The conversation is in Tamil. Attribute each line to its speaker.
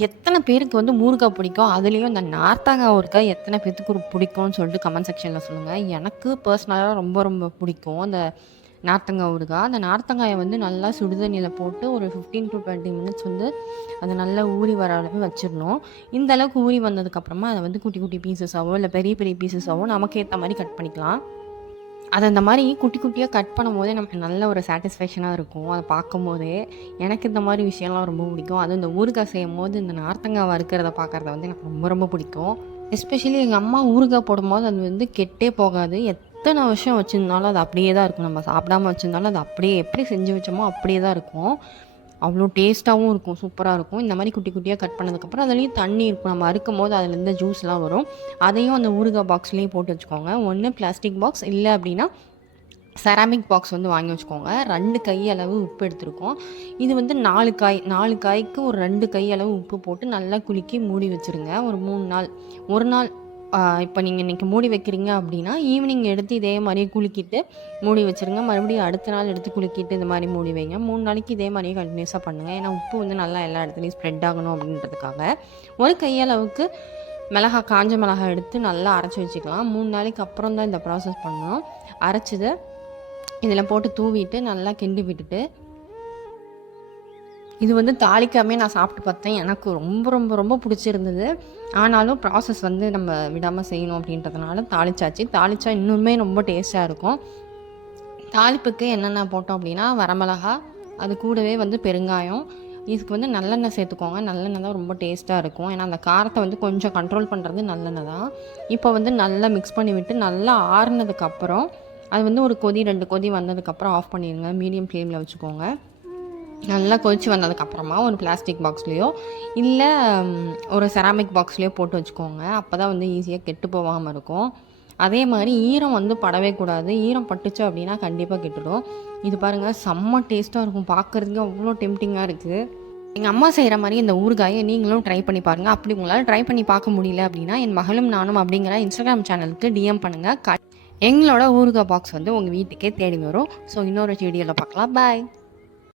Speaker 1: எத்தனை பேருக்கு வந்து ஊறுகாய் பிடிக்கும்? அதுலேயும் இந்த நார்த்தங்காய் ஊறுகாய் எத்தனை பேர்த்துக்கு ஒரு பிடிக்கும்னு சொல்லிட்டு கமெண்ட் செக்ஷனில் சொல்லுங்கள் எனக்கு பர்சனலாக ரொம்ப ரொம்ப பிடிக்கும். அந்த நார்த்தங்காய் ஊறுகாய். அந்த நார்த்தங்காயை வந்து நல்லா சுடுதண்ணியில் போட்டு ஒரு ஃபிஃப்டீன் டு டுவெண்ட்டி மினிட்ஸ் வந்து அது நல்லா ஊறி வர அளவு வச்சிடணும். இந்த அளவுக்கு ஊறி வந்ததுக்கப்புறமா அதை வந்து குட்டி குட்டி பீசஸாவோ இல்லை பெரிய பெரிய பீசஸாவோ நமக்கு ஏற்ற மாதிரி கட் பண்ணிக்கலாம். அதை அந்த மாதிரி குட்டி குட்டியாக கட் பண்ணும் போதே நமக்கு நல்ல ஒரு சாட்டிஸ்ஃபேக்ஷனாக இருக்கும். அதை பார்க்கும்போதே எனக்கு இந்த மாதிரி விஷயம்லாம் ரொம்ப பிடிக்கும். அதுவும் இந்த ஊறுகாய் செய்யும் போது இந்த நார்த்தங்காய் வறுக்கிறத பார்க்குறத வந்து எனக்கு ரொம்ப ரொம்ப பிடிக்கும். எஸ்பெஷலி எங்கள் அம்மா ஊறுகாய் போடும்போது அது வந்து கெட்டே போகாது. எத்தனை வருஷம் வச்சுருந்தாலும் அது அப்படியே தான் இருக்கும். நம்ம சாப்பிடாம வச்சுருந்தாலும் அது அப்படியே எப்படி செஞ்சு வச்சோமோ அப்படியே தான் இருக்கும். அவ்வளோ டேஸ்ட்டாகவும் இருக்கும் சூப்பராக இருக்கும். இந்த மாதிரி குட்டி குட்டியாக கட் பண்ணதுக்கப்புறம் அதுலேயும் தண்ணி இருக்கும். நம்ம அறுக்கும் போது அதுலேருந்து ஜூஸ்லாம் வரும். அதையும் அந்த ஊறுகாய் பாக்ஸ்லேயும் போட்டு வச்சுக்கோங்க. ஒன்று பிளாஸ்டிக் பாக்ஸ் இல்லை அப்படின்னா செராமிக் பாக்ஸ் வந்து வாங்கி வச்சுக்கோங்க. ரெண்டு கை அளவு உப்பு எடுத்துருக்கோம். இது வந்து நாலு காய் நாலு காய்க்கு ஒரு ரெண்டு கை அளவு உப்பு போட்டு நல்லா குலுக்கி மூடி வச்சுருங்க. ஒரு மூணு நாள் ஒரு நாள் இப்போ நீங்கள் இன்றைக்கி மூடி வைக்கிறீங்க அப்படின்னா ஈவினிங் எடுத்து இதே மாதிரி குலுக்கிட்டு மூடி வச்சுருங்க. மறுபடியும் அடுத்த நாள் எடுத்து குலுக்கிட்டு இந்த மாதிரி மூடி வைங்க. மூணு நாளைக்கு இதே மாதிரியே கண்டினியூஸாக பண்ணுங்கள் ஏன்னா உப்பு வந்து நல்லா எல்லா இடத்துலையும் ஸ்ப்ரெட் ஆகணும் அப்படின்றதுக்காக. ஒரு கையளவுக்கு மிளகா காஞ்ச மிளகா எடுத்து நல்லா அரைச்சி வச்சுக்கலாம். மூணு நாளைக்கு அப்புறம் தான் இந்த ப்ராசஸ் பண்ணணும். அரைச்சதை இதில் போட்டு தூவிட்டு நல்லா கிண்டி விட்டுட்டு இது வந்து தாளிக்காமே நான் சாப்பிட்டு பார்த்தேன். எனக்கு ரொம்ப ரொம்ப ரொம்ப பிடிச்சிருந்தது. ஆனாலும் ப்ராசஸ் வந்து நம்ம விடாமல் செய்யணும் அப்படின்றதுனால தாளிச்சாச்சு. தாளிச்சா இன்னுமே ரொம்ப டேஸ்ட்டாக இருக்கும். தாளிப்புக்கு என்னென்ன போட்டோம் அப்படின்னா வரமிளகா அது கூடவே வந்து பெருங்காயம். இதுக்கு வந்து நல்லெண்ணெய் சேர்த்துக்கோங்க. நல்லெண்ணெய் தான் ரொம்ப டேஸ்ட்டாக இருக்கும். ஏன்னா அந்த காரத்தை வந்து கொஞ்சம் கண்ட்ரோல் பண்ணுறது நல்லெண்ணெய் தான். இப்போ வந்து நல்லா மிக்ஸ் பண்ணி விட்டு நல்லா ஆறுனதுக்கப்புறம் அது வந்து ஒரு கொதி ரெண்டு கொதி வந்ததுக்கப்புறம் ஆஃப் பண்ணிடுங்க. மீடியம் ஃப்ளேமில் வச்சுக்கோங்க. நல்லா கொதிச்சு வந்ததுக்கப்புறமா ஒரு பிளாஸ்டிக் பாக்ஸ்லேயோ இல்லை ஒரு செராமிக் பாக்ஸ்லேயோ போட்டு வச்சுக்கோங்க. அப்போ தான் வந்து ஈஸியாக கெட்டு போகாமல் இருக்கும். அதே மாதிரி ஈரம் வந்து படவே கூடாது. ஈரம் பட்டுச்சு அப்படின்னா கண்டிப்பாக கெட்டுடும். இது பாருங்கள் செம்ம டேஸ்ட்டாக இருக்கும். பார்க்குறதுக்கு அவ்வளோ டெம்டிங்காக இருக்குது எங்கள் அம்மா செய்கிற மாதிரி இந்த ஊறுகாயை நீங்களும் ட்ரை பண்ணி பாருங்கள் அப்படி உங்களால் ட்ரை பண்ணி பார்க்க முடியல அப்படின்னா என் மகளும் நானும் அப்படிங்கிற இன்ஸ்டாகிராம் சேனலுக்கு டிஎம் பண்ணுங்கள் க எங்களோட ஊறுகாய் பாக்ஸ் வந்து உங்கள் வீட்டுக்கே தேடி வரும். ஸோ இன்னொரு வீடியோவில் பார்க்கலாம். பாய்